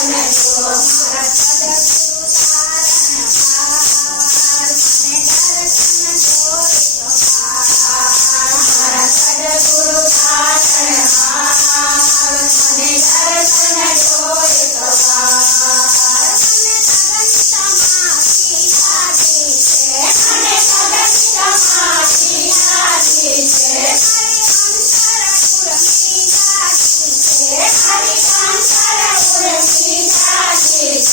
Amém.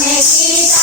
Negrita